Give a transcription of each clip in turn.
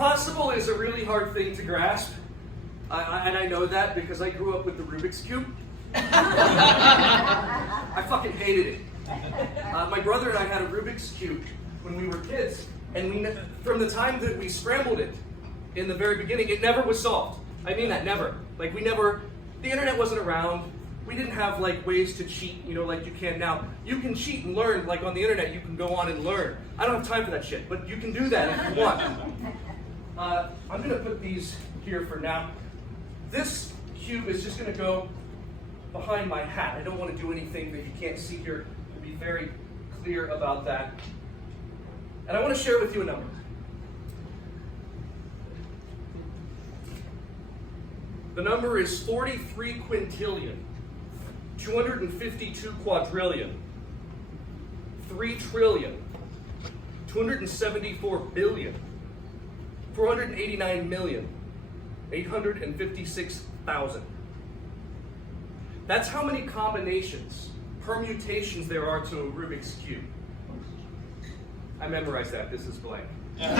impossible is a really hard thing to grasp. And I know that because I grew up with the Rubik's Cube. I fucking hated it. My brother and I had a Rubik's Cube when we were kids, and from the time that we scrambled it in the very beginning, it never was solved. I mean that, never. Like the internet wasn't around. We didn't have like ways to cheat, like you can now. You can cheat and learn, like on the internet, you can go on and learn. I don't have time for that shit, but you can do that if you want. I'm gonna put these here for now. This cube is just gonna go behind my hat. I don't want to do anything that you can't see here. To be very clear about that. And I want to share with you a number. The number is 43 quintillion, 252 quadrillion, 3 trillion, 274 billion, 489 million, 856,000. That's how many combinations, permutations there are to a Rubik's Cube. I memorized that. This is blank. I'm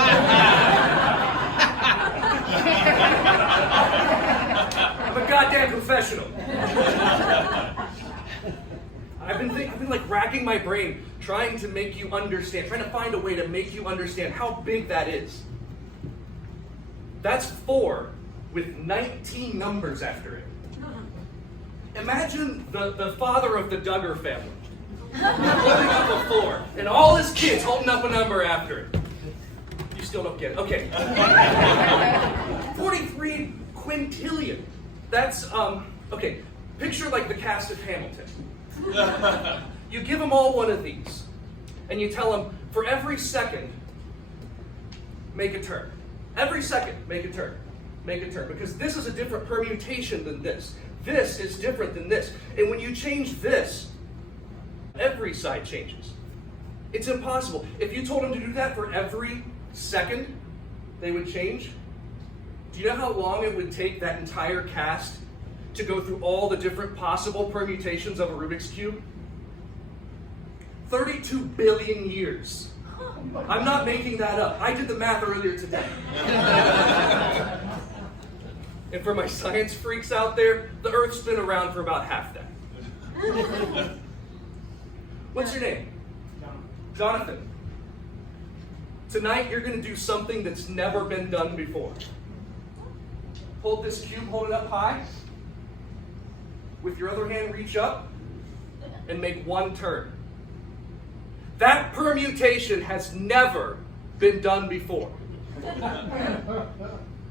a goddamn professional. I've been like racking my brain trying to make you understand, trying to find a way to make you understand how big that is. That's 4 with 19 numbers after it. Imagine the father of the Duggar family holding up a 4 and all his kids holding up a number after it. You still don't get it. Okay. 43 quintillion. That's, okay, picture like the cast of Hamilton. You give them all one of these, and you tell them, for every second, make a turn. Every second, make a turn. Make a turn. Because this is a different permutation than this. This is different than this. And when you change this, every side changes. It's impossible. If you told them to do that for every second, they would change. Do you know how long it would take that entire cast to go through all the different possible permutations of a Rubik's Cube? 32 billion years. I'm not making that up. I did the math earlier today. And for my science freaks out there, the Earth's been around for about half that. What's your name? Jonathan. Tonight you're going to do something that's never been done before. Hold this cube, hold it up high. With your other hand, reach up and make one turn. That permutation has never been done before.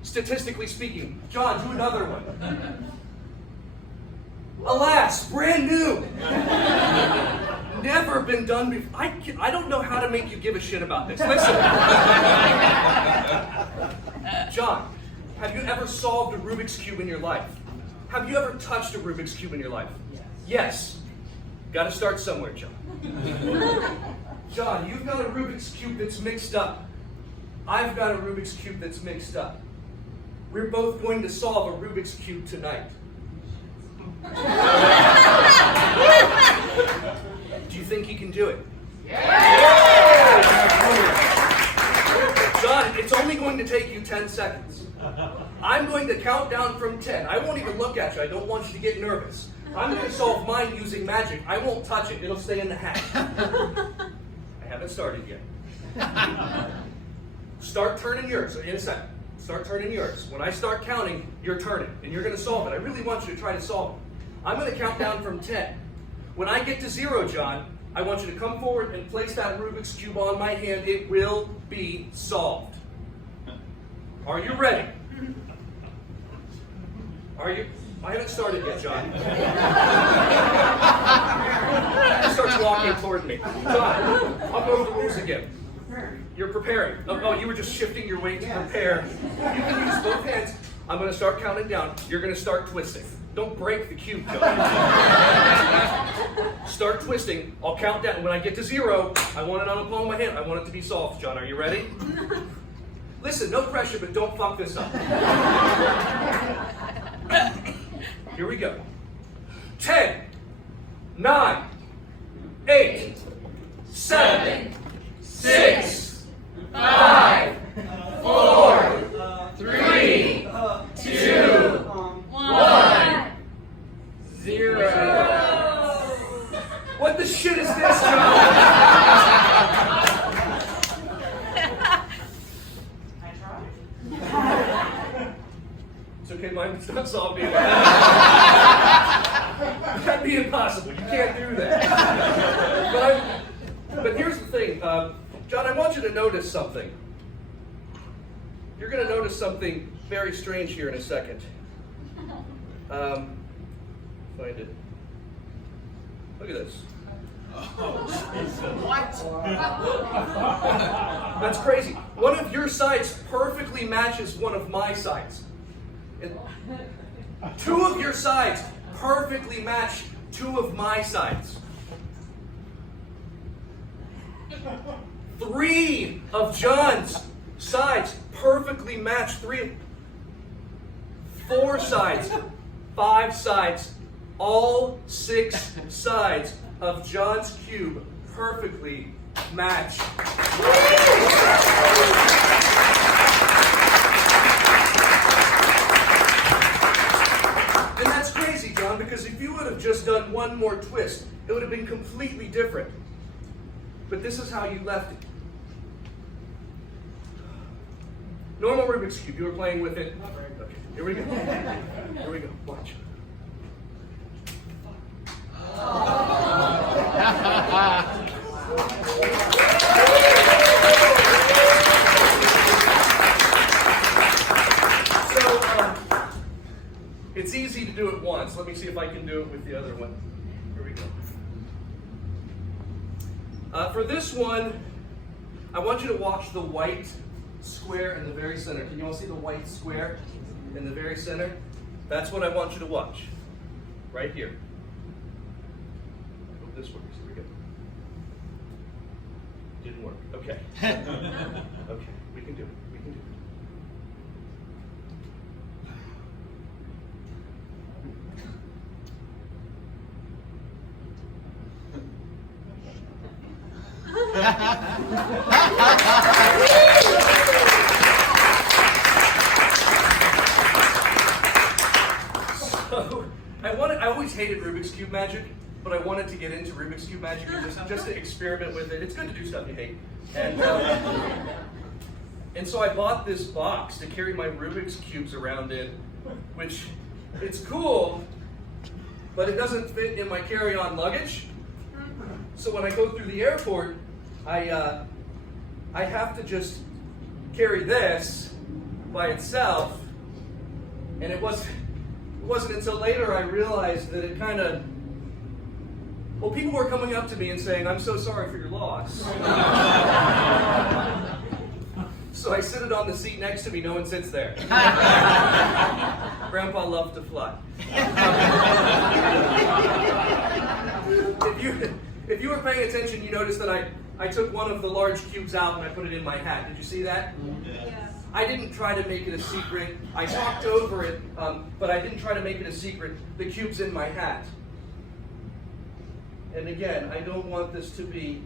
Statistically speaking. John, do another one. Alas, brand new. Never been done before. I don't know how to make you give a shit about this. Listen. John, have you ever solved a Rubik's Cube in your life? Have you ever touched a Rubik's Cube in your life? Yes. Got to start somewhere, John. John, you've got a Rubik's Cube that's mixed up. I've got a Rubik's Cube that's mixed up. We're both going to solve a Rubik's Cube tonight. Do you think he can do it? Yeah! John, it's only going to take you 10 seconds. I'm going to count down from 10. I won't even look at you. I don't want you to get nervous. I'm going to solve mine using magic. I won't touch it. It'll stay in the hat. I haven't started yet. Start turning yours in a second. Start turning yours. When I start counting, you're turning, and you're going to solve it. I really want you to try to solve it. I'm going to count down from 10. When I get to 0, John, I want you to come forward and place that Rubik's Cube on my hand. It will be solved. Are you ready? Are you? I haven't started yet, John. He starts walking toward me. John, I'll go over the rules again. You're preparing. Oh, you were just shifting your weight to prepare. You can use both hands. I'm going to start counting down. You're going to start twisting. Don't break the cube, John. Start twisting. I'll count down. When I get to 0, I want it on the palm of my hand. I want it to be solved. John, are you ready? Listen, no pressure, but don't fuck this up. Here we go. 10, 9, 8, 7, 6, 5, 4, the shit is this, John? I tried. It's okay, mine's not solved either. That'd be impossible. You can't do that. But here's the thing, John, I want you to notice something. You're going to notice something very strange here in a second. Find it. Look at this. What? That's crazy. One of your sides perfectly matches one of my sides. And two of your sides perfectly match two of my sides. Three of John's sides perfectly match four sides, five sides, all 6 sides of John's cube perfectly match. And that's crazy, John, because if you would have just done one more twist, it would have been completely different. But this is how you left it. Normal Rubik's Cube, you were playing with it. Okay, here we go. Here we go, watch. So, it's easy to do it once. Let me see if I can do it with the other one. Here we go. For this one, I want you to watch the white square in the very center. Can you all see the white square in the very center? That's what I want you to watch. Right here. I hope this works. Here we go. Didn't work. Okay. Okay, we can do it. We can do it. So, I always hated Rubik's Cube magic, but I wanted to get into Rubik's Cube magic just to experiment with it. It's good to do stuff you hate. And so I bought this box to carry my Rubik's Cubes around in, which it's cool, but it doesn't fit in my carry-on luggage. So when I go through the airport, I have to just carry this by itself, and it wasn't until later I realized that it kind of, well, people were coming up to me and saying, "I'm so sorry for your loss." So I sit it on the seat next to me. No one sits there. Grandpa loved to fly. If you were paying attention, you noticed that I took one of the large cubes out and I put it in my hat. Did you see that? Yes. I didn't try to make it a secret. I talked over it, but I didn't try to make it a secret. The cube's in my hat. And again, I don't want this to be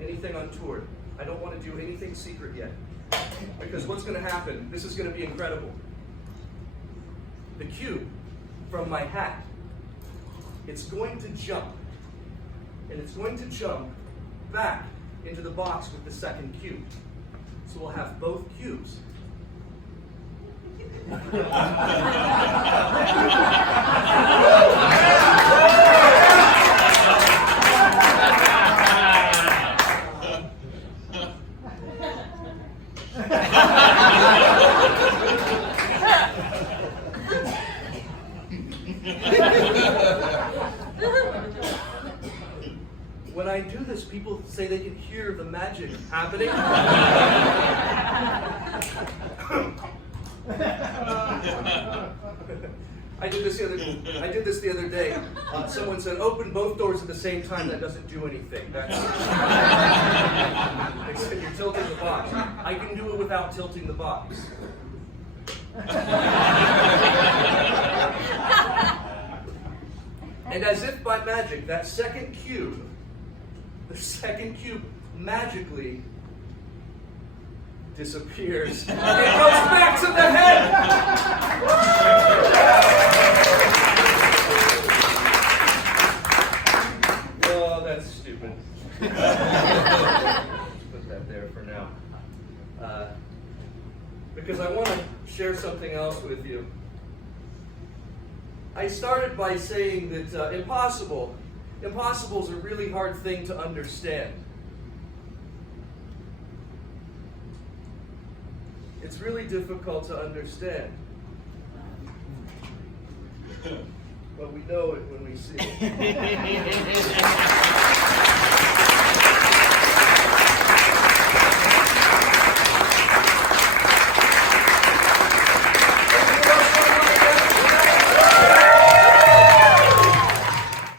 anything untoward. I don't want to do anything secret yet. Because what's going to happen, this is going to be incredible. The cube from my hat, it's going to jump. And it's going to jump back into the box with the second cube. So we'll have both cubes. When I do this, people say they can hear the magic happening. I did this the other day. Someone said, "Open both doors at the same time." That doesn't do anything. That's except you're tilting the box. I can do it without tilting the box. And as if by magic, that second cube, the second cube magically disappears. It goes back to the head. because I want to share something else with you. I started by saying that impossible is a really hard thing to understand. It's really difficult to understand. But we know it when we see it.